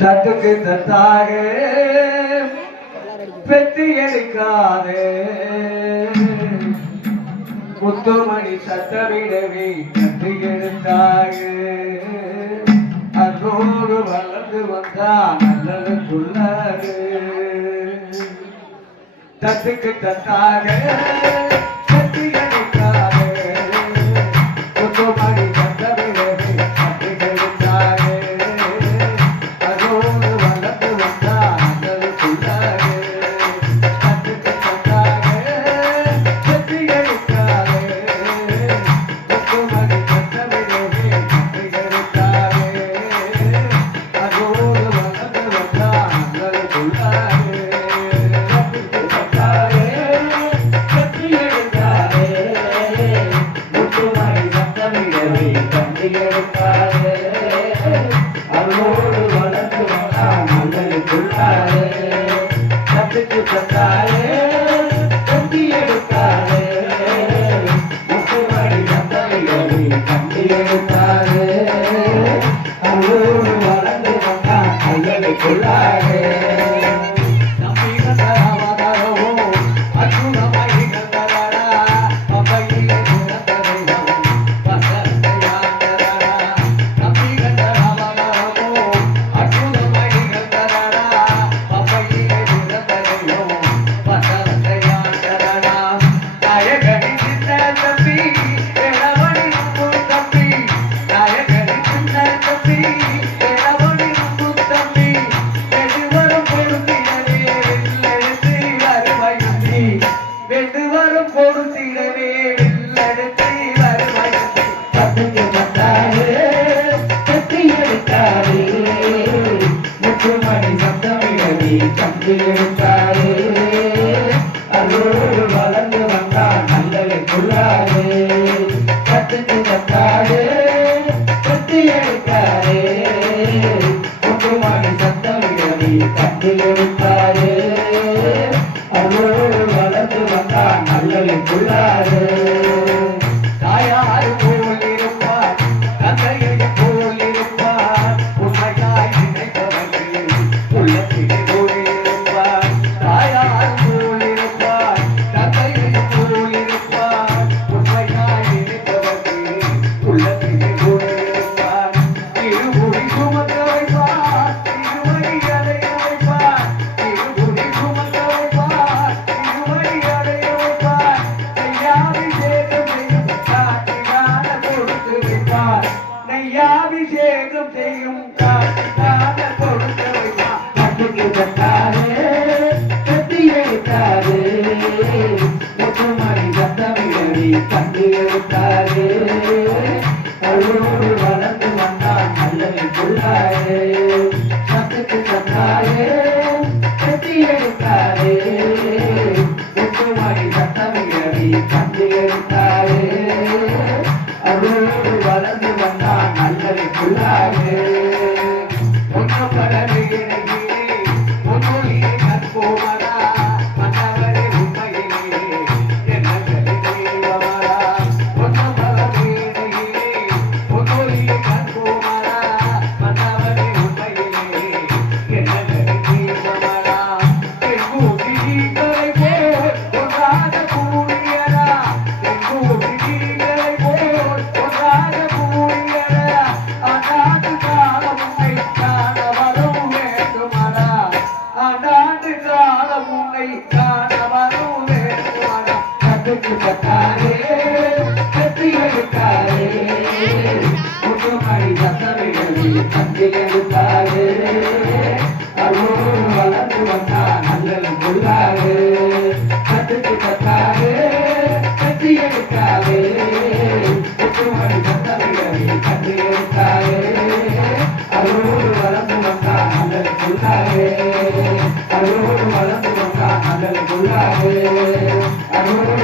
தட்டுக்கு தத்தாக பெத்தி எடுக்காதே முத்துமணி சத்தமிடவே கட்டி எடுத்தாக அதோடு வளர்ந்து வந்தா நல்லது சொல்லாது தட்டுக்கு தத்தாக பெத்தி எடுக்காதே முத்துமணி சத்தமிடவே கட்டி எடுத்தாக அதோடு வளர்ந்து வந்தா நல்லது சொல்லாது தட்டுக்கு தத்தாக பெத்தி எடுக்காதே முத்துமணி சத்தமிடவே கட்டி எடுத்தாக அதோடு வளர்ந்து வந்தா நல்லது சொல்லாது வளர்ந்து வந்தா நல்லது சொல்லாது கத்துக்கு தத்தாடு கத்தி எடுக்காது முத்துமணி சத்தமிடவி கத்தி எடுக்காது அதோடு வளர்ந்து வந்தா நல்லது சொல்லாது தாயார் போல் இருப்பார் தந்தையை போல் இருப்பார் உண்மையாய் நினைப்பவர்கள் உள்ளத்திலே அபிஷேகம் செய்யும் காட்டுக்காக கொடுத்து வைப்பார் கட்டுக்கு தட்டாது கட்டி எடுத்தாது முத்துமணி சத்தமிடவி கட்டி எடுத்தாது அவரோடு வளர்ந்து வந்தால் நல்லது சொல்லாது கட்டுக்கு தட்டாது கட்டி எடுத்தாது முத்துமணி சத்தமிடவி கட்டி எடுத்தாது அவரோடு வளர்ந்து வந்தால் நல்லது சொல்லாது ஒன்றும் பரவியிலே ஒன்றும் கற்போமரா மன்னவரே உண்மையிலே என்னங்களை தெய்வமரா ஒன்றும் பரவியிலே ஒன்றும் கற்போமரா மன்னவரே உண்மையிலே என்னங்களை தெய்வமரா எங்கூட்டி நீங்களை போல் ஒன்றாக கூடியரா எங்கூட்டி நீங்களை போல் ஒன்றாக கட்டுக்கு தட்டாதே கட்டி எடுக்காதே முத்துமணி சத்தமிடவி கட்டி எடுத்தாது அதோடு வளர்ந்து வந்தா நல்லது சொல்லாது கட்டுக்கு தட்டாதே கட்டி எடுக்காதே முத்துமணி சத்தமிடவி கட்டி எடுத்தாது அதோடு வளர்ந்து வந்தா நல்லது சொல்லாது அதோடு வளர்ந்து வந்தா நல்லது சொல்லாது அதோடு